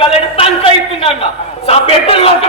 ಕಲೆಡ್ ತಂಕ ಇಟ್ಟಿನ ಸಭ್ಯತೆ ಸನ್ಮಾನ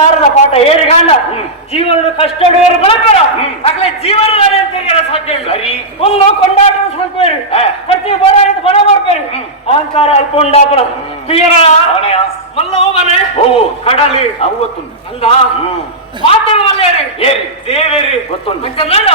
ಸಂಸ್ಕಾರದ ಪಾಠ ಏರಿಗಾಂಡ ಜೀವನದ ಕಷ್ಟ ಬೆಳಕರ ಆಗಲೇ ಜೀವನ ತೆಗೆಯಲು ಸಾಧ್ಯ ಇಲ್ಲ ಸರಿ ಒಂದು ಕೊಂಡಾಟದ ಸಾಕ್ಬೇರಿ ಹಾ. ಪ್ರತಿ ಬರ ಬಡ ಬರ್ಬೇರಿ ಅಹಂಕಾರ ಅಲ್ಪೊಂಡಾಪನ ತೀರ ಅವನೆಯ ಮಲ್ಲವು ಮನೆ ಹೂವು ಕಡಲಿ ಅವತ್ತು ಅಂದ ಹ್ಮ್ ಮಾತನ್ನು ಮಲ್ಲೇರಿ ಏರಿ ದೇವೇರಿ ಗೊತ್ತುಂಟು. ಮಂಚನಲ್ಲ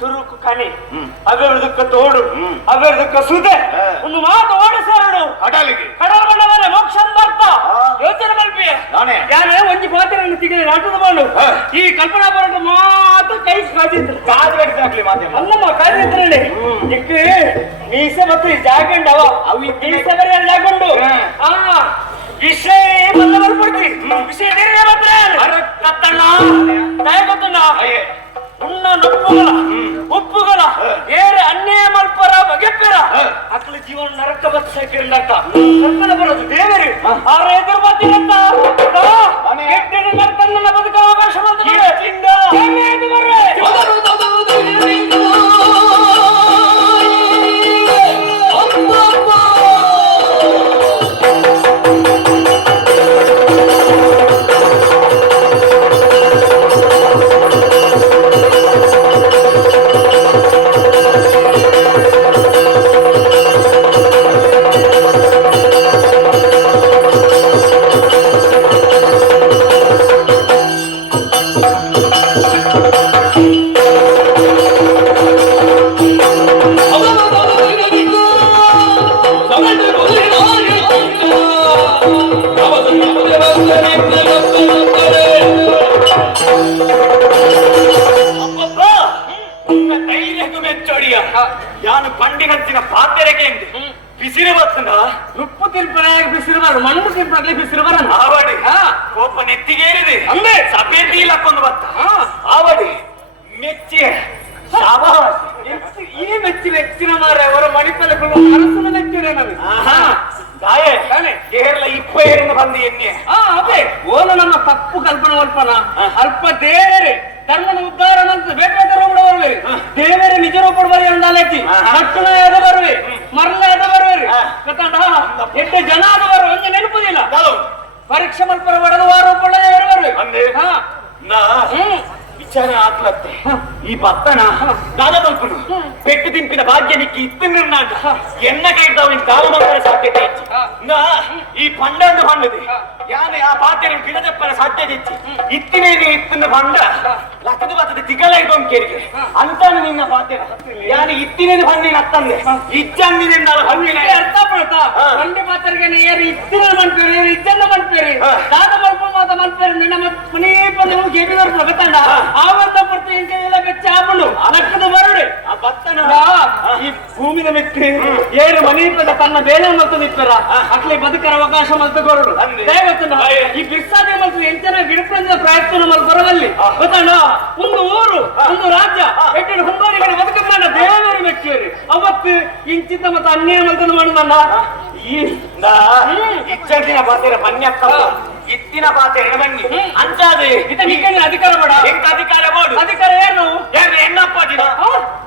ಸುರುಕು ಕನಿ ಹ್ಮ್. ಅವೆರದಕ್ಕ ತೋಡು ಹ್ಮ್. ಅವೆರದಕ್ಕ ಸುದೆ ಹಾ. ಒಂದು ಮಾತು ಓಡಿಸಾರಡು ಕಡಲಿಗೆ ಕಡಲ ಬಂಡವರ ಮೋಕ್ಷ ಬರ್ತ ಆ. ಯೋಚನೆ ಮಲ್ಪಿಯ ನಾನೇ ಯಾರೇ ಒಂಜಿ ಪಾತ್ರೆಯನ್ನು ತೆಗೆದು ನಾಟದ ಮಾಡು ಹಾ. ಈ ಕಲ್ಪನಾ ಬರೋದು ಮಾತು ಕೈ ಕಾದಿದ್ರು ಕಾದು ಕಟ್ಟಿದಾಗ್ಲಿ ಮಾಧ್ಯಮ ಅಲ್ಲಮ್ಮ ಕಾದಿದ್ರಲ್ಲಿ ಇಕ್ಕೆ ಮೀಸೆ ಮತ್ತು ಈ ಜಾಗಂಡವ ಅವು ಇದ್ದಿದ್ದು- ಮೀಸೆ ಬರೀ ಅಲ್ಲಿ ಜಾಗಂಡು ಹಾ. ಆ ವಿಷಯ ಬಂದ ಬರ್ಬಿಡ್ತಿ. ವಿಷಯ ಬೇರೆ ಬಂದ್ರೆ ಅರೆ ಕತ್ತಣ್ಣ. ದಯ ಗೊತ್ತಣ್ಣ ಅಯ್ಯೇ. ಉಣ್ಣ ನೊಪ್ಪುಗಳ. ಉಪ್ಪುಗಳ. ಏರೆ ಅನ್ಯಾಯ ಮಲ್ಪರ ಬಗೆಪ್ಪೆರ. ಅಕ್ಲ ಜೀವನ ನರಕ ಬತ್ ಸೇಕಿರ್ಲಕ್ಕ ಕಲ್ಪನೆ ಬರೋದು ದೇವರಿ ಆರ ಎದುರು ಬರ್ತೀರಂತ ಮನೆ. ಕೆಟ್ಟಿನ ನರ್ತನ್ನ ಬದುಕ ಅವಕಾಶ ಬಂತು ಯಾನು ಪಂಡಿಗಂಚಿನ ಹಚ್ಚಿನ ಪಾತೆರೆಗೆ ಎಂದು. ಬಿಸಿರು ಬತ್ತಂದ ಉಪ್ಪು ಬಿಸಿರು ಮನ ಮಣ್ಣು ತಿರ್ಪಾಗ್ಲಿ ಬಿಸಿರುವರ ಆವಡಿ. ಕೋಪ ನೆತ್ತಿಗೇರಿದೆ. ಅಂದೆ. ಸಭೆ ನೀಲಕ್ಕೊಂದು ಬತ್ತ. ಆವಡಿ. ಮೆಚ್ಚಿ ಈ ಮೆಚ್ಚಿ ಮೆಚ್ಚಿನ ಮಾರ ಅವರ ಮಣಿಪಲಗಳು ಮನಸ್ಸಿನ ಮೆಚ್ಚಿನ ತಾನೆ. ಕೇರಳ ಇಪ್ಪ ಏರಿನ ಬಂದು ಅದೇ. ಓನು ನಮ್ಮ ತಪ್ಪು ಕಲ್ಪನೆ ಅಲ್ಪನ ಅಲ್ಪ ದೇವರೇ. ಧರ್ಮದ ಉದ್ಧಾರ ಅಂತ ಬೇಕಾದ ರೂಪ ಬರುವೆ ದೇವರೇ ನಿಜ ರೂಪ ಬರಿ ಅಂದಾಲಕ್ಕಿ ತಕ್ಷಣ ಎದ ಬರುವೆ ಮರಲ ಎದ ಬರುವೆ ಗೊತ್ತಾಂಡ ಎಷ್ಟು ಜನ ಆದ ಬರುವ ಒಂದು ನೆನಪುದಿಲ್ಲ ಹೌದು. ಪರೀಕ್ಷೆ ಮಲ್ಪರ ಹೊಡೆದು ವಾರ ಒಳ್ಳೆಯ ಬರುವೆ ಅಂದೆ ಹಾ ನಾ ಹ್ಮ್ ವಿಚಾರ ಆತ್ಲತ್ತೆ ಈ ಭತ್ತನ ದಾದ ತಲ್ಪನು ಪೆಟ್ಟು ತಿಂಪಿನ ಭಾಗ್ಯ ನಿಕ್ಕಿ ಇತ್ತಿನಾಗ ಎನ್ನ ಕೈದ್ದವನಿಗೆ ಕಾಲ ಮಂತ್ರ ಸಾಧ್ಯತೆ ಯಾನೆ ಆ ಪಾತ್ರೆ ಗಿಡದಪ್ಪನ ಸಾಧ್ಯ ಇಚ್ಚಿ ಇತ್ತಿನೇ ನೀ ಇತ್ತಿನ ಬಂದ ಲಕ್ಕದ ಬಾತದ ತಿಗಲ ಇದೊಂದು ಕೇಳಿದೆ ಅಂತಾನೆ ನಿನ್ನ ಪಾತ್ರೆ. ಯಾನೆ ಇತ್ತಿನೇ ಬಂದಿನ ಅತ್ತಂದೆ ಇಜ್ಜಂದಿನಿಂದ ನಿನಗೆ ಅರ್ಥ ಪಡ್ತಾ ಹಾ. ಮಂಡಿ ಮಾತರಿಗೆ ಏರು ಇತ್ತಿನ ಮನ್ಪೇರಿ ಏರು ಇಜ್ಜನ್ನ ಮನ್ಪೇರಿ. ದಾದ ಮಲ್ಪ ಮಾತ ಮನ್ಪೇರಿ ನಿನ್ನ ಮನಿ ಪದ ಗೇಬಿ ಬರ್ತ ಗೊತ್ತಂಡ ಹಾ. ಆವಂತ ಪಡ್ತು ಇಂಕ ಎಲ್ಲ ಬೆಚ್ಚ ಆಪುಂಡು ಲಕ್ಕದ ಬರಡು. ಆ ಬತ್ತನ ಈ ಭೂಮಿನ ಮೆತ್ತಿ ಏರು ಮನೆ ಪದ ತನ್ನ ಬೇಲೆ ಮಲ್ತು ನಿಪ್ಪರ ಬದುಕರ ಅವಕಾಶ ಮಲ್ತು ಕೊರಡು. ಅಂದೆ. ಅಯ್ಯ. ಈ ಬಿರ್ಸಾದೆ ಮಲ್ತು ಎಂಚನ ಗಿಡಪ್ರಂಜ ಪ್ರಯತ್ನ ಮಲ್ ಬರವಲ್ಲಿ. ಗೊತ್ತಣ್ಣ? ಒಂದು ಊರು ಒಂದು ರಾಜ್ಯ. ಎಟ್ಟು ಹುಂಬಾರಿಗಳ ಬದುಕಮ್ಮ ದೇವರು ಮೆಚ್ಚೇರಿ ಅವತ್ತು ಇಂಚಿತ ಮತ್ತು ಅನ್ಯಾಯ ಮಲ್ತನ ಮಾಡುದಣ್ಣ. ಈ ಇಜ್ಜಂದಿನ ಪಾತ್ರೆ ಮನ್ಯಕ್ಕ ಇತ್ತಿನ ಪಾತೆ ಹ್ಮ್. ಅಂಚಾದೆ. ಇತ ನಿಕ್ಕನೆ ಅಧಿಕಾರ ಬೇಡ. ಎಂತ ಅಧಿಕಾರ ಬೋಡು ಅಧಿಕಾರ ಏನು? ಯಾರು ಎಣ್ಣಪ್ಪ ದಿನ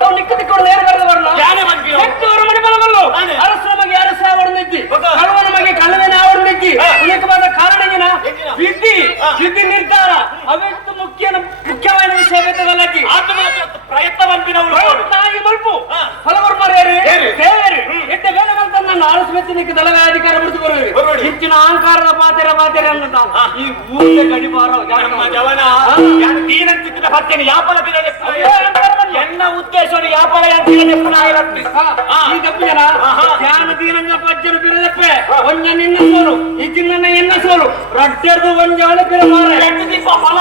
ತಾವು ನಿಕ್ಕ ತಿಕ್ಕೊಂಡು ಏನು ಬರೆದ ಬರಲ್ಲ? ಯಾನೆ ಬಂದಿರೋ ಹೆಚ್ಚುವರ ಮನೆ ಬಲವಲ್ಲು. ಅರಸರ ಮಗೆ ಅರಸ ಅವರನ್ನಿದ್ದಿ? ಕಳವನ ಮಗೆ ಕಳ್ಳವೇನ ಅವರನ್ನಿದ್ದಿ. ಅನೇಕವಾದ ಕಾರಣಗಿನ? ವಿಧಿ. ವಿಧಿ ನಿರ್ಧಾರ. ಅವೆಷ್ಟು ಮುಖ್ಯ ಮುಖ್ಯವಾದ ವಿಷಯ ಬೇಕದಲ್ಲಜ್ಜಿ ಆತ್ಮ ಪ್ರಯತ್ನ ಬಂದಿನವರು ತಾಯಿ ಮಲ್ಪು ಹಾ. ಹಲವರು ಮರ್ಯಾರಿ? ದೇವರಿ. ಎತ್ತೆ ಬಂತ ನನ್ನ ಅರಸ ಅಧಿಕಾರ ಹಾ. ಈ ಊರಿಗೆ ಗಡಿ ಬಾರೋ ನಮ್ಮ ಜವನ. ದೀನಂತಿದ್ದ ಭಕ್ತಿನ ಯಾಪಲ ಬಿಡದೆ. ಎನ್ನ ಉದ್ದೇಶ ಯಾಪಲ ಗಪ್ಪಿನ ಆಹಾ. ಧ್ಯಾನ ದೀನಂದ ಪಜ್ಜರು ಬಿರದಪ್ಪೆ. ಒಂಜ ನಿನ್ನ ಸೋಲು ಇಜ್ಜಿನ ಎನ್ನ ಸೋಲು? ರಡ್ಡೆರ್ದು ಒಂಜಾಳು ಬಿರ ಮಾರ ಎಂಟು ದೀಪ ಫಲ.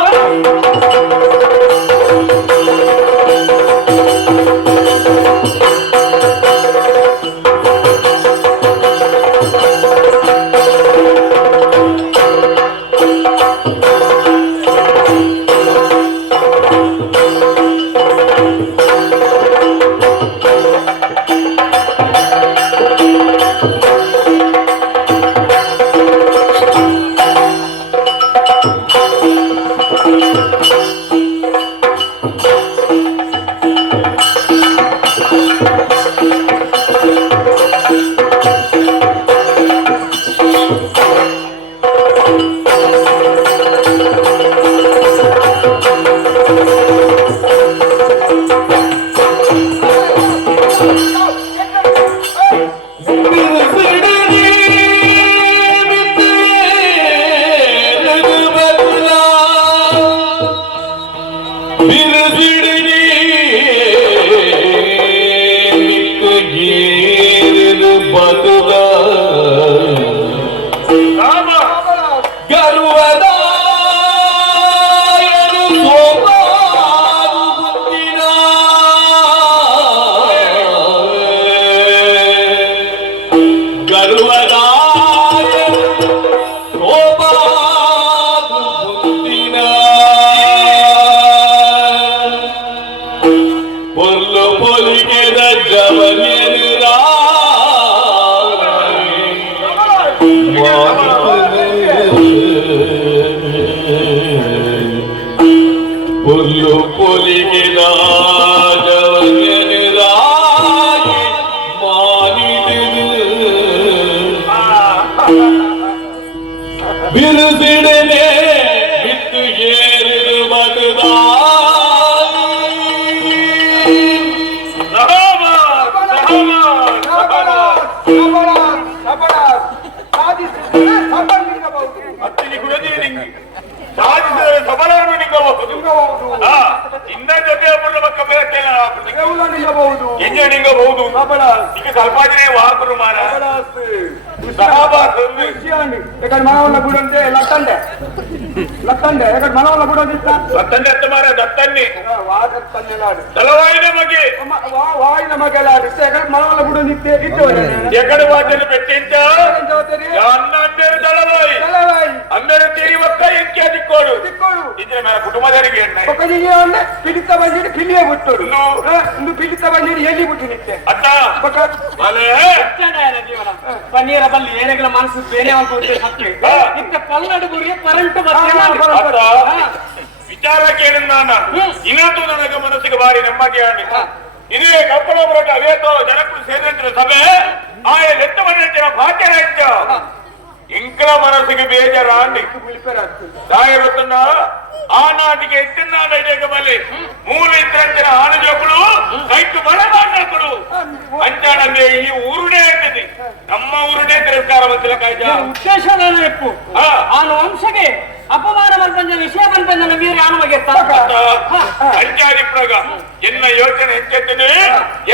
kulli ilah ಕೆಲಸಕ್ಕೆಲ್ಲ ಬಹುದು ಎಂಜಿನಿಯರಿಂಗ್ ಬಹುದು ಈಗ ಸ್ವಲ್ಪ ದಿನ ವಾಹಕರು ಮಾರ ಸಹಾಬಾಸ್ ಯಾಕಂದ್ರೆ ಮಾನವನ ಗುಡಿ ಅಂತ ಎಲ್ಲ లక్కండే ఇక్కడ మన వాళ్ళ గుడి అంటే ಮತ್ತಂದೆ ಅತ್ತ ಮಾರ ದತ್ತನ್ನಿ వాడన్నాడు ತಲವಾಯಿನ ಮಗೆ వాయిన మగలాడు ఇక్కడ మన వాళ్ళ గుడి నిత్తే ఇట్టు ఎక్కడ వాటిని పెట్టించ అందరు తలవాయి అందరూ తిరిగి ఒక్క ఇంకే దిక్కోడు ఇది మన కుటుంబదానికి ఉన్నాయి ఒక దిగి ఉండే పిడిత బండి పిల్లియే పుట్టాడు నువ్వు పిడిత బండి ఎల్లి పుట్టి నిత్తే ಅತ್ತ ఒక ಅಲೇ ಜೀವನ ಪನ್ನೀರ ಬಲ್ಲಿ ಏನೆಗಳ ಮನಸ್ಸು ಬೇರೆ ಕರೆಂಟ್ ವಿಚಾರ ಕೇಳಿದ ನಾನು. ಇನ್ನೊಂದು ನನಗೆ ಮನಸ್ಸಿಗೆ ಭಾರಿ ನೆಮ್ಮದಿಯಾಗಿ ಇದೇ ಕಲ್ಪನಾಪುರಕ್ಕೆ ಅವೇತೋ ಜನಕ್ಕೂ ಸೇರಿದಂತಿನ ಸಭೆ. ಆಯ ಮನೆ ಭಾಗ್ಯ ಭಾಗ್ಯರಾಜ್ಯ ఇంకల మనసుకి బేజారాండి దాయరుతున్నా ఆనాటికి ఎత్తున్నాడైతే మళ్ళీ మూడు ఇద్దరంచిన ఆనజోకుడు కైకు బలబాండకుడు ಅಂಚಾಡಂದ್ರೆ ಈ ಊರುನೇ ಆಗ್ತದೆ ನಮ್ಮ ಊರುನೇ ತಿರಸ್ಕಾರ ಬಂತಿಲ್ಲ ಕಾಯ್ದ ಉದ್ದೇಶದ ನೆನಪು ಹಾ. ಅವನ ವಂಶಗೆ ಅಪಮಾನ ಬಂದ ವಿಷಯ ಬಂದ ವೀರ ಆನಮಗೆ ಅಂಚಾದಿ ಪ್ರಗ ಎನ್ನ ಯೋಚನೆ ಹೆಚ್ಚೆತ್ತಿದೆ?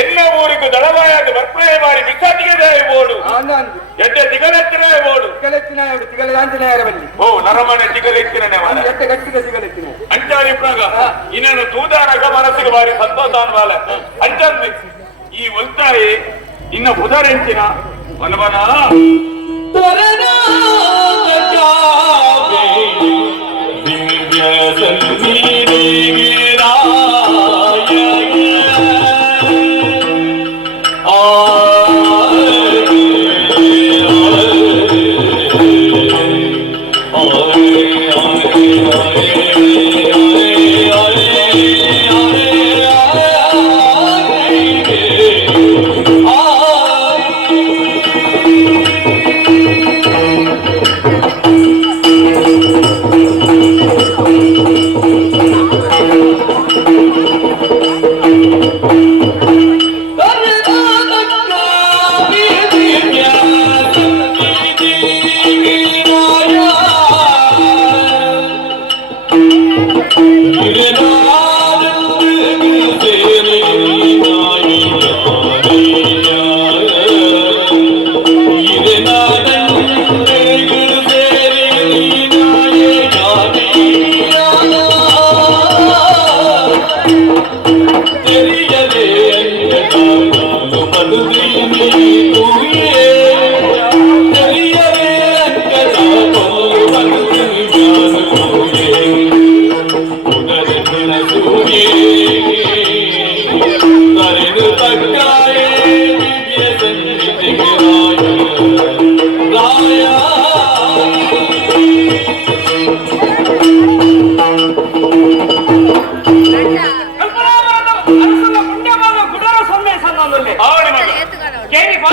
ಎನ್ನ ಊರಿಗೂ ದಳವಾಯಾದ ಬರ್ಪ್ರಾಯ ಬಾರಿ ಬಿಸಾಟಿಗೆ ಬೋಡು? ಎಡ್ಡ ಬೋಡು? ತಿಗಲೆತ್ತಿನ ಓಡು ತಿಗಲೆ ಆಂಜನೇಯರ ಬಲ್ಲಿ ಓ ನರಮನೆ ತಿಗಲೆತ್ತಿನ ಎಟ್ಟ ಗಟ್ಟಿದ ತಿಗಲೆತ್ತಿನ ಅಂಜಾರಿ ಪ್ರಗ ಇನ್ನೇನು ತೂದಾರಗ ಮನಸ್ಸಿಗೆ ಬಾರಿ ಸಂತೋಷ ಅನ್ವಾಲ ಅಂಜಂದಿ ಈ ಒಲ್ತಾಯಿ ಇನ್ನ ಬುಧರೆಂಚಿನ ಮನವನ ఒకడు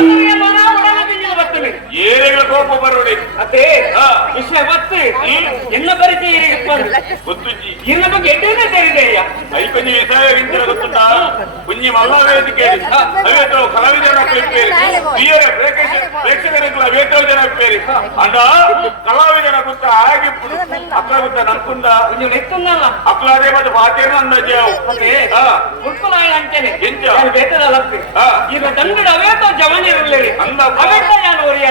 ಕೇಳಿ ಬಂದರೆ ಏರಿಗಳ ಕೋಪ ಬರೋಡಿ ಅತ್ತೆ ವಿಷಯ ಗೊತ್ತು ಎಲ್ಲ ಪರಿಚಯ ಗೊತ್ತು ಇನ್ನ ಬಗ್ಗೆ ಎಡ್ಡೇನೆ ಸೇರಿದೆಯ ಐಪನಿ ವಿಷಯ ಗೊತ್ತುಂಟಾ? ಕುಂಜಿ ಮಲ್ಲಾ ವೇದಿಕೆ ಅವೇತೋ ಕಲಾವಿದರ ಪೇರಿ ಬಿಯರ ಪ್ರೇಕ್ಷಕರಿಗಳ ವೇತೋ ಜನ ಪೇರಿ ಅಂದ ಕಲಾವಿದರ ಗೊತ್ತ ಹಾಗೆ ಅಪ್ಲ ಗೊತ್ತ ನನ್ಕುಂದ. ನೀವು ನೆತ್ತುಂದಲ್ಲ. ಅಪ್ಲ ಅದೇ ಮತ್ತೆ ಬಾತೇನು ಅಂದಾಜಾವು ಮುನ್ಕುಲಾಯ ಅಂತೇನೆ ಎಂಚ ಬೇಕಲ್ಲ ಈಗ ತಂಗಡ ಅವೇತೋ ಇರಲಿ. ಅಂದ ಅವೇತ ಯಾನು ಒರಿಯ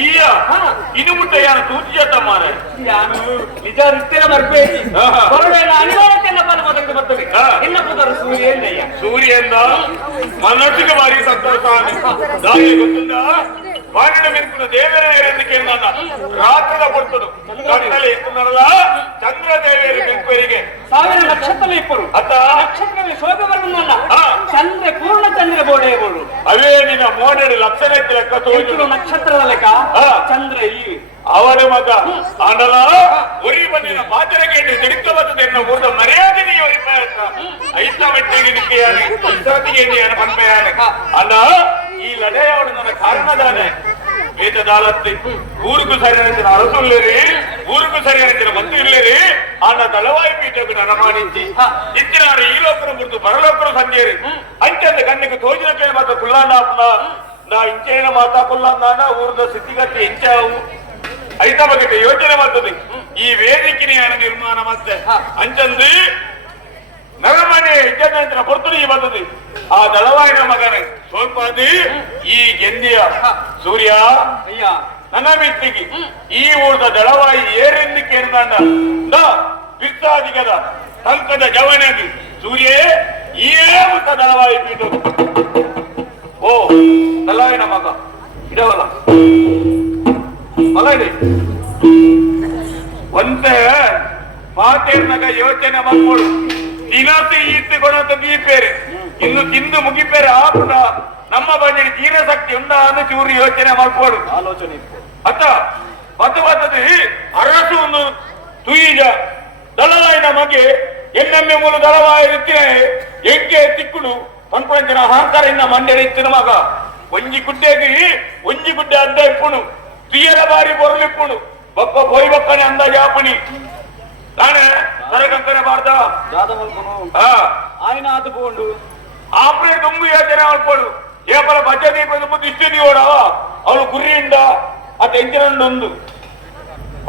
ಈಯ ಹಾ. ಇನ್ನು ಮುಟ್ಟ ಯಾನ ತೂಚಿ ಜತ್ತ ಮಾರೆ ನಾನು ನಿಜ ರಿತ್ತಿನ ಬರ್ಬೇಕು ಹಾ, ಹಾ. ಹೊರಡೇನ ಅನಿವಾರ್ಯತೆಯನ್ನ ಬಂದು ಮೊದಲು ಬರ್ತದೆ ಹಾ. ಇನ್ನ ಪುದರ ಸೂರ್ಯನಯ್ಯ ಸೂರ್ಯಂದ ಮನಸ್ಸಿಗೆ ಭಾರಿ ಸಂತೋಷ ದಾರಿ ಗೊತ್ತಿಲ್ಲ ಬಾಣಿನ ಮೆರುಕುನ ದೇವರ ಎಂದು ನನ್ನ ರಾತ್ರದ ಕೊಡ್ತದು ಕಣ್ಣಲ್ಲಿ ಇರ್ತದಲ್ಲ ಚಂದ್ರ ದೇವಿಯರ ಮೆರುಕುವರಿಗೆ ಸಾವಿರ ನಕ್ಷತ್ರ ಇಪ್ಪರು ಅತ್ತ ನಕ್ಷತ್ರವೇ ಶೋಭೆ ಬರುವುದಲ್ಲ ಹಾ. ಚಂದ್ರ ಪೂರ್ಣ ಚಂದ್ರ ಬೋಡೆ ಬೋಳು ಅವೇ ನಿನ್ನ ಮೋಡಡಿ ಲಕ್ಷಣ ಲೆಕ್ಕ ತೋಜು ಇಬ್ಬರು ನಕ್ಷತ್ರದ ಲೆಕ್ಕ ಹಾ. ಚಂದ್ರ ಇಲ್ಲಿ ಅವನ ಮಗ ಆಂಡಲ ಉರಿ ಬಂದಿನ ಪಾತ್ರ ಕೇಳಿ ಜಡಿಕ ಬರ್ತದೆ ಎನ್ನ ಊರ್ದ ಮರ್ಯಾದೆ ನೀವು ಐತ ಮೆಟ್ಟಿಗೆ ನಿಕ್ಕಿಯಾನೆ ಇಷ್ಟೊತ್ತಿಗೆ ನೀನು ಪನ್ಪೆಯಾನೆ ಅಲ್ಲ ಈ ಲಡೆಯವಳು ನನ್ನ ಕಾರಣದಾನೆ ವೇದದಾಲತ್ತಿ ಊರಿಗೂ ಸರಿ ಅಂತಿನ ಅರಸುಳ್ಳೇರಿ ಊರಿಗೂ ಸರಿ ಅಂತಿನ ಮತ್ತು ಇಲ್ಲೇರಿ ಅನ್ನ ದಳವಾಯಿ ಪೀಠಕ್ಕೆ ನನ ಮಾಡಿಂಚಿ ಇತ್ತಿನ ಈ ಲೋಕರು ಮುರಿದು ಪರಲೋಕರು ಸಂಜೇರಿ ಅಂಚಂದ ಕಣ್ಣಿಗೆ ತೋಜಿನ ಕೇಳಿ ಮಾತ ಕುಲ್ಲಾಂಡ ನಾ ಇಂಚೇನ ಮಾತಾ ಕುಲ್ಲಾಂದಾನ ಊರ್ದ ಸ್ಥಿತಿಗತಿ ಇಂಚಾವು ಐತ ಬಗ್ಗೆ ಯೋಚನೆ ಮಾಡ್ತದೆ ಈ ವೇದಿಕೆಯ ನಿರ್ಮಾಣ ಮತ್ತೆ ಅಂಚಂದು ನರಮನೆ ಇಜ್ಜನ ಬರ್ತದೆ ಬರ್ತದೆ ಆ ದಳವಾಯಿನ ಮಗನೇ ಸ್ವಲ್ಪ ಅದು ಈ ಗೆಂದಿಯ ಸೂರ್ಯ ಅಯ್ಯ. ನನ್ನ ಮಿತ್ತಿಗೆ ಈ ಊರ್ದ ದಳವಾಯಿ ಏರೆಂದು ಬಿತ್ತಾದಿಗದ ಸಂಕದ ಜವನಗಿ ಸೂರ್ಯ ಈ ಮುತ್ತ ದಳವಾಯಿ ಪೀಠ ಓ ದಳವಾಯಿನ ಮಗ ಇಡವಲ್ಲ. ಮಗ ಇದೆ ಒಂತೆ ಮಾತೇರ್ನಾಗ ಯೋಚನೆ ಮಾಡ್ಕೊಡು ದಿನಸಿ ಇತ್ತುಕೊಡಂತ ದೀಪೇರೆ ಇನ್ನು ತಿಂದು ಮುಗಿಬೇರೆ ಆಪುಡ ನಮ್ಮ ಬಂದಿಗೆ ಜೀರ್ಣಶಕ್ತಿ ಅಂತ ಚೂರು ಯೋಚನೆ ಮಾಡ್ಕೊಡು ಆಲೋಚನೆ ಅತ್ತ ಬದು ಬರ್ತದೆ ಅರಸು ಒಂದು ತುಯಿಜ ದಳವಾಯಿನ ಮಗೆ ಎಮ್ಮೆಮ್ಮೆ ಮೂಲ ದಳವಾಯ ಎಂಕೆ ತಿಕ್ಕುಡು ಪಂಪಂಚನ ಅಹಂಕಾರ ಇನ್ನ ಮಂಡ್ಯ ಇತ್ತಿನ ಮಗ. ಒಂಜಿ ಗುಡ್ಡೆಗೆ ಒಂಜಿ ಗುಡ್ಡೆ ಅಡ್ಡ ಇಪ್ಪುಣು ತುಯ್ಯರ ಬಾರಿ ಬೊರಲಿಪ್ಪುಣು ಬಪ್ಪ ಬೋಯ್ ಬಕ್ಕನೆ ಅಂದ ಜಾಪುಣಿ ತಾನೇ ಸರಕಂಕನೆ ಬಾರ್ದ. ಜಾದ ಮಲ್ಪನು ಹಾ. ಆಯ್ನ ಆತು ಪೋಂಡು ಆಪ್ರೆ ತುಂಬು ಯೋಚನೆ ಮಾಡ್ಕೊಡು. ಏಪಲ ಭಜದೀಪದ ಇಷ್ಟು ನೀವು ಅವಳು ಗುರಿಯಿಂದ ಅತ ಎಂಜಿನೊಂದು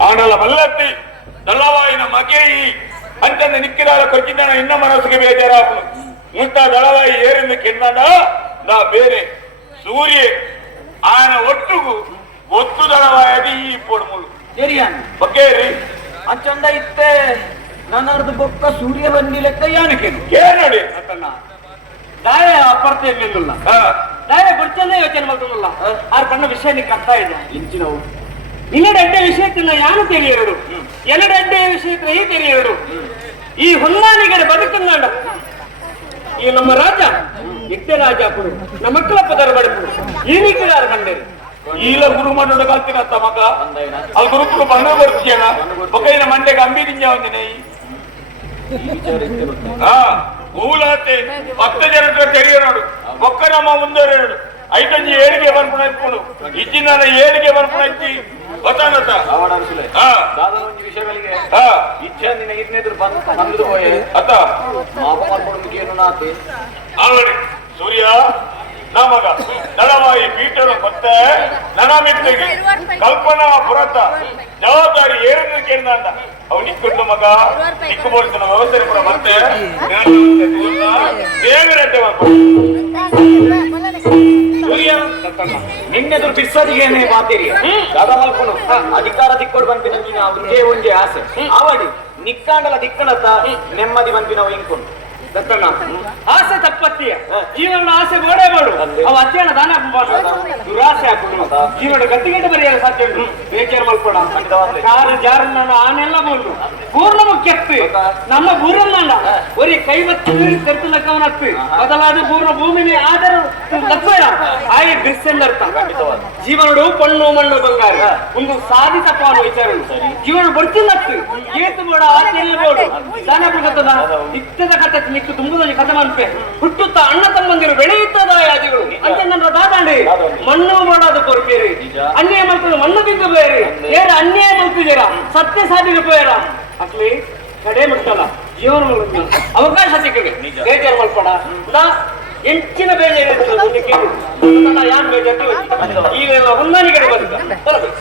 ಆನಲ ಮಲ್ಲತ್ತಿ ದಳವಾಯಿನ ಮಗೇಯಿ ಅಂತಂದ ನಿಕ್ಕಿದಾಳ ಕೊಚ್ಚಿದ್ದಾನ ಇನ್ನ ಮನಸ್ಸಿಗೆ ಬೇಜಾರಾಪನು ಮುಟ್ಟ ದಳವಾಯಿ ಏರಿಂದ ಕೆನ್ನಡ ನಾ ಬೇರೆ. ಸೂರ್ಯ ಆಯನ ಒಟ್ಟುಗೂ ಒತ್ತು ದಳವಾಯದಿ ಈ ಪೊಡ್ಮುಳು ಸರಿಯಾನ ಬಗ್ಗೇರಿ ಅಂಚಂದ ಇತ್ತೆ ನನ್ನದು ಬೊಕ್ಕ ಸೂರ್ಯ ಬಂದಿ ಲೆಕ್ಕ ಯಾನಕೇನು ಏನಡಿ ದಾಯ ಇರ್ಲಿಲ್ಲ ದಾಯ ಗುರ್ಚಂದ ಯೋಚನೆ ಮಾಡ್ಕೊಂಡಲ್ಲ ಆರ್ ಕಣ್ಣ ವಿಷಯ ನಿಂಗೆ ಅರ್ಥ ಇದೆ. ಇಂಚಿನವು ವಿಷಯ ತಿನ್ನ ಯಾನು ತಿಳಿಯರು? ಎನ್ನಡೆಡ್ಡೆ ವಿಷಯಕ್ಕೆ ಈ ತಿಳಿಯರು. ಈ ಹೊಂದಾಣಿಗೆ ಬದುಕಂದಾಂಡ ಈ ನಮ್ಮ ರಾಜ ನಿತ್ಯ ರಾಜ ಕೊಡು. ನಮ್ಮ ಮಕ್ಕಳ ಪದರ ಬಡಪು ಈ ರೀತಿಗಾರ ಕಂಡೇರು ಈಲ ಗುರು ಮಣ್ಣು ಕಲ್ತಿನತ್ತ ಮಗ. ಅದು ಗುರುಕು ಬಣ್ಣ ಬರ್ತೀಯಣ ಬೊಕ್ಕೈನ ಮಂಡೆಗೆ ಅಂಬಿ ನಿಂಜ ಒಂದಿನ ಹಾ ಊಲಾತೆ ಹತ್ತು ಜನ ತೆರಿಗೆ ನೋಡು ಬೊಕ್ಕ ನಮ್ಮ ಮುಂದೆ ನೋಡು ಐಟಂಜಿ ಏಳಿಗೆ ಬರ್ಪುಣ ಇಟ್ಕೊಂಡು ಇಜ್ಜಿನ ಏಳಿಗೆ ಬರ್ಪುಣ ಇಚ್ಚಿ ಗೊತ್ತಾನತ್ತ ಅವಡ ಅನ್ಸಿಲ್ಲ ಹಾ ದಾದ ಒಂದು ವಿಷಯಗಳಿಗೆ ಹಾ ಇಚ್ಛೆ ನಿನ್ನ ಇದ್ನೆದ್ರು ಬಂದು ಬಂದು ಹೋಯೆ ಅತ್ತ ಮಾಪ ಮಾಡ್ಕೊಂಡು ಏನು ನಾತೆ ಆಲ್ರೆಡಿ ಸೂರ್ಯ ನಮಗ. ನಳವಾಯಿ ಪೀಠರು ಮತ್ತೆ ನನಮಿತ್ತಿಗೆ ಕಲ್ಪನಾ ಪುರತ ಜವಾಬ್ದಾರಿ ಏನನ್ನು ಕೇಳಿದ ಅಂತ ಅವ್ ನಿಕ್ಕೊಂಡು ಮಗ. ನಿಕ್ಕು ನಮ್ಮ ವ್ಯವಸ್ಥೆ ಕೂಡ ಮತ್ತೆ ದೇವರಡ್ಡೆ ಸೂರ್ಯ ನಿನ್ನೆದುರು ಮಾತೇರಿ ಮಾತೀರಿ ದಾದ ಅಧಿಕಾರ ದಿಕ್ಕೋಡ್ ಬಂದಿನ ನೀನು ಅವ್ರಿಗೆ ಒಂದೇ ಆಸೆ. ಅವಡಿ ನಿಕ್ಕಾಂಡಲ ದಿಕ್ಕಣತ ನೆಮ್ಮದಿ ಬಂದಿನವು ಇಂಕೊಂಡು. ಆಸೆ ತಪ್ಪತ್ತಿಯ. ಜೀವನ ಆಸೆ ಗೋಡೆ ಮಾಡು. ಅವ ಅಧ್ಯಯನ ದಾನ ದುರಾಸೆ ಹಾಕೊಂಡು ಜೀವನ ಗಟ್ಟಿಗೆಟ್ಟು ಬರೆಯಲು ಸಾಧ್ಯ ಉಂಟು. ಬೇಜಾರು ಮಲ್ಕೊಡ ಕಾರು ಜಾರು ನಾನು ಆನೆಲ್ಲ ಬೋಲು ಪೂರ್ಣ ಮುಖ್ಯತ್ತು ನಮ್ಮ ಗುರನ್ನ ಒರಿ ಕೈ ಮತ್ತು ಕರ್ತು ಲೆಕ್ಕವನತ್ತು ಬದಲಾದ ಪೂರ್ಣ ಭೂಮಿನಿ ಆದರೂ ಲಕ್ಷ್ಮಣ ಆಯೆ ಬಿಸ್ಸೆಂದರ್ಥ. ಜೀವನಡು ಪಣ್ಣು ಮಣ್ಣು ಬಂಗಾರ. ಒಂದು ಸಾಧಿತ ಅನ್ನೋ ವಿಚಾರ ಜೀವನ ಬರ್ತಿಲ್ಲ ಏತು ಬೋಡ ಆಚರಣೆ ಬೋಡು ದಾನ ಬಿಡುತ್ತದ ನಿತ್ಯದ ಕಥೆ ನಿಕ್ಕು ತುಂಬುದಲ್ಲಿ ಕಥೆ ಮನ್ಪೆ ಹುಟ್ಟುತ್ತಾ ಅಣ್ಣ ತಮ್ಮಂದಿರು ಬೆಳೆಯುತ್ತದ ಯಾದಿಗಳು? ಅಂತ ನನ್ನ ದಾದಾಂಡಿ ಮಣ್ಣು ಮಾಡೋದು ಕೊರಪೇರಿ ಅನ್ಯಾಯ ಮಾಡ್ಕೊಂಡು ಮಣ್ಣು ಬಿದ್ದು ಬೇರೆ ಏರ ಅನ್ಯಾಯ ಮಾಡ್ತಿದ್ದೀರಾ? ಸತ್ಯ ಸಾಧಿಗೆ ಬೇಡ ಅಟ್ಲಿ ಕಡೆ ಮುಟ್ಟಲ್ಲ ಜೀವನ ಅವಕಾಶ ಸಿಕ್ಕಿದೆ. ಬೇಜಾರು ಮಾಡ್ಕೊಡ ನಾ ಹೆಚ್ಚಿನ ಬೇಜಾರು ಯಾರು ಬೇಜಾರು ಈಗ ಹೊಂದಾಣಿಕೆ ಬಂತು ಬರಬೇಕು.